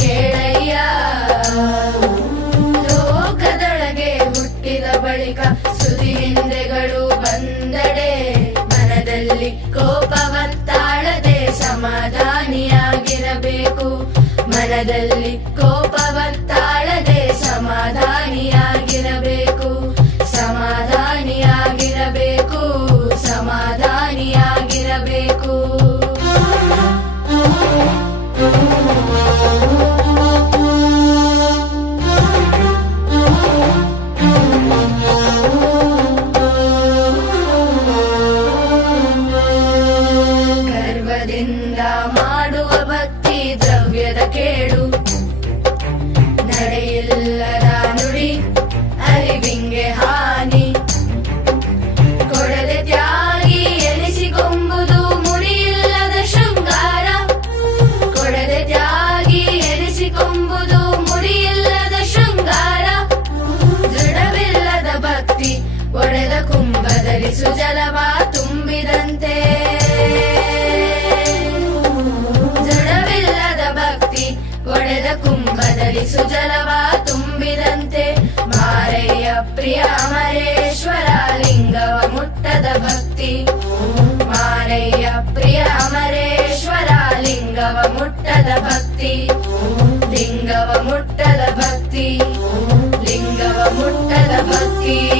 ಕೇಳಯ್ಯ. ಲೋಕದೊಳಗೆ ಹುಟ್ಟಿದ ಬಳಿಕ ಸುದಿ ಹಿಂದೆಗಳು ಬಂದಡೆ. ಮನದಲ್ಲಿ ಕೋಪವತ್ತಾಳದೆ ಸಮಾಧಾನಿಯಾಗಿರಬೇಕು. ಮನದಲ್ಲಿ ಗಳಿಸು ಜಲವ ತುಂಬಿದಂತೆ. ಮಾರಯ್ಯ ಪ್ರಿಯ ಅಮರೇಶ್ವರ, ಲಿಂಗವ ಮುಟ್ಟದ ಭಕ್ತಿ. ಮಾರಯ್ಯ ಪ್ರಿಯ ಅಮರೇಶ್ವರ, ಲಿಂಗವ ಮುಟ್ಟದ ಭಕ್ತಿ. ಲಿಂಗವ ಮುಟ್ಟದ ಭಕ್ತಿ. ಲಿಂಗವ ಮುಟ್ಟದ ಭಕ್ತಿ.